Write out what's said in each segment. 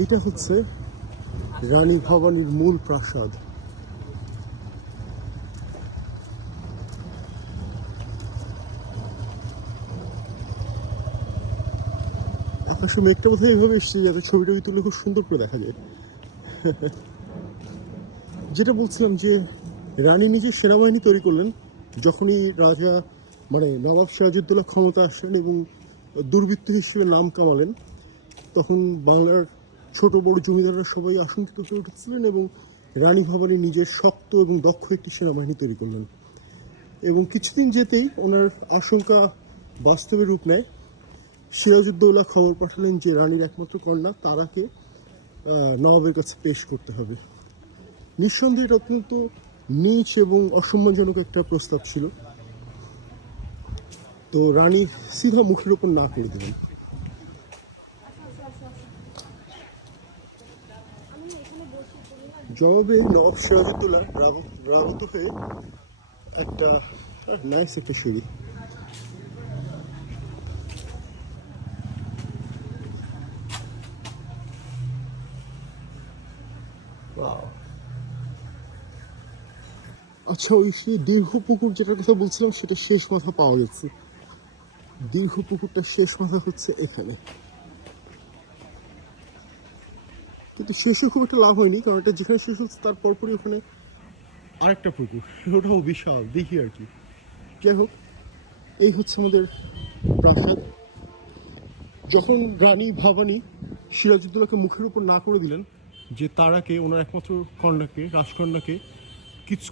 এইটা হচ্ছে রানী ভবানীর মূল প্রাসাদ। আকাশে মেঘটা বোধহয় এইভাবে এসছে যাতে ছবিটা তুলে খুব সুন্দর করে দেখা যায়। যেটা বলছিলাম যে রানী নিজের সেনাবাহিনী তৈরি করলেন যখনই রাজা মানে নবাব সিরাজউদ্দৌলা ক্ষমতা আসলেন এবং দুর্বৃত্ত হিসেবে নাম কামালেন, তখন বাংলার ছোট বড় জমিদাররা সবাই আশঙ্কিত হয়ে উঠেছিলেন এবং রানী ভবানী নিজের শক্ত এবং দক্ষ একটি সেনাবাহিনী তৈরি করলেন। এবং কিছুদিন যেতেই ওনার আশঙ্কা বাস্তবে রূপ নেয়। সিরাজউদ্দৌলা খবর পাঠালেন যে রানীর একমাত্র কন্যা তারাকে নবাবের কাছে পেশ করতে হবে। নিঃসন্দেহে এটা অত্যন্ত নীচ এবং অসম্মানজনক একটা প্রস্তাব ছিল। তো রানী সিধা মুখের ওপর না করে দিলেন। জবাবে নবাব সিরাজউদ্দৌলা রাগত হয়ে একটা নাইস একটা সিঁড়ি। আচ্ছা, ওই সেই দীর্ঘ পুকুর যেটার কথা বলছিলাম সেটা শেষ মাথা পাওয়া গেছে। দীর্ঘ পুকুরটা শেষ মাথা হচ্ছে এখানে, কিন্তু শেষে খুব একটা লাভ হয়নি, কারণ এটা যেখানে শেষ হচ্ছে তার পরপরই ওখানে আরেকটা পুকুর, ওটাও বিশাল দেখি আর কি। যাই হোক, এই হচ্ছে আমাদের প্রাসাদ। যখন রানী ভবানী সিরাজউদ্দৌলাকে মুখের উপর না করে দিলেন যে তারাকে, ওনার একমাত্র কন্যাকে, রাজকন্যাকে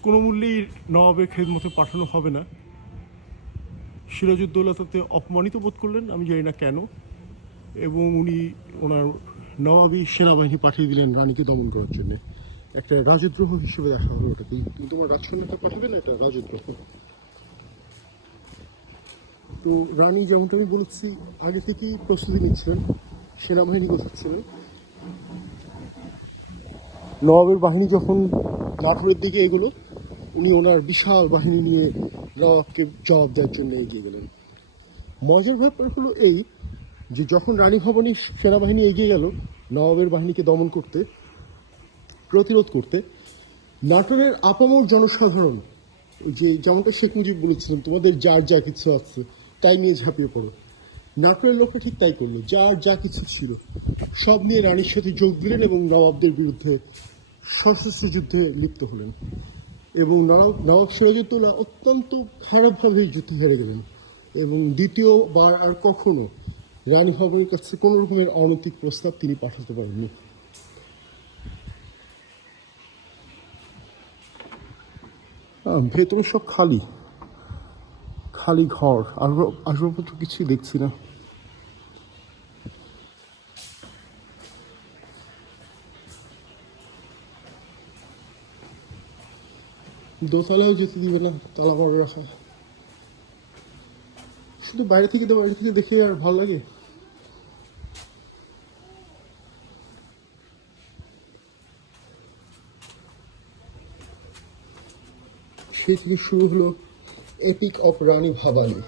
কোনো মূল্যেই নবাবের খেদমতে পাঠানো হবে না, সিরাজউদ্দৌলা তাতে অপমানিত বোধ করলেন, আমি জানি না কেন, এবং উনি ওনার নবাবী সেনাবাহিনী পাঠিয়ে দিলেন রানীকে দমন করার জন্য। একটা রাজদ্রোহ হিসেবে দেখা হলো ওটাকে। তুমি তোমার রাজকন্যাকে পাঠাবে না, এটা রাজদ্রোহ। তো রানী, যেমনটা আমি বলেছি, আগে থেকেই প্রস্তুতি নিচ্ছিলেন, সেনাবাহিনী গোছাচ্ছিলেন। নবাবের বাহিনী যখন নাটোরের দিকে এগুলো, উনি ওনার বিশাল বাহিনী নিয়ে নবাবকে জবাব দেওয়ার জন্য এগিয়ে গেলেন। মজার ব্যাপার হলো এই যে যখন রানী ভবানীর সেনাবাহিনী এগিয়ে গেল নবাবের বাহিনীকে দমন করতে, প্রতিরোধ করতে, নাটোরের আপামর জনসাধারণ, যে যেমনটা শেখ মুজিব বলেছিলেন, তোমাদের যার যা কিছু আছে তাই নিয়ে ঝাঁপিয়ে পড়ো, নাটোরের লোকটা ঠিক তাই করলো। যার যা কিছু ছিল সব নিয়ে রানীর সাথে যোগ দিলেন এবং নবাবদের বিরুদ্ধে সশস্ত্র যুদ্ধে লিপ্ত হলেন। এবং নবাব সিরাজউদ্দৌলা অত্যন্ত খারাপভাবে যুদ্ধে হেরে গেলেন এবং দ্বিতীয়বার আর কখনো রানী ভবানীর কাছে কোনো রকমের অনৈতিক প্রস্তাব তিনি পাঠাতে পারেননি। ভেতরে সব খালি খালি ঘর, আসবাবপত্র কিছুই দেখছি না। দোতলাও যেতে দিবে না, তালা পাবে রাখা। শুধু বাইরে থেকে দেখে আর ভালো লাগে। সে থেকে শুরু হলো এপিক অফ রানী ভবানী।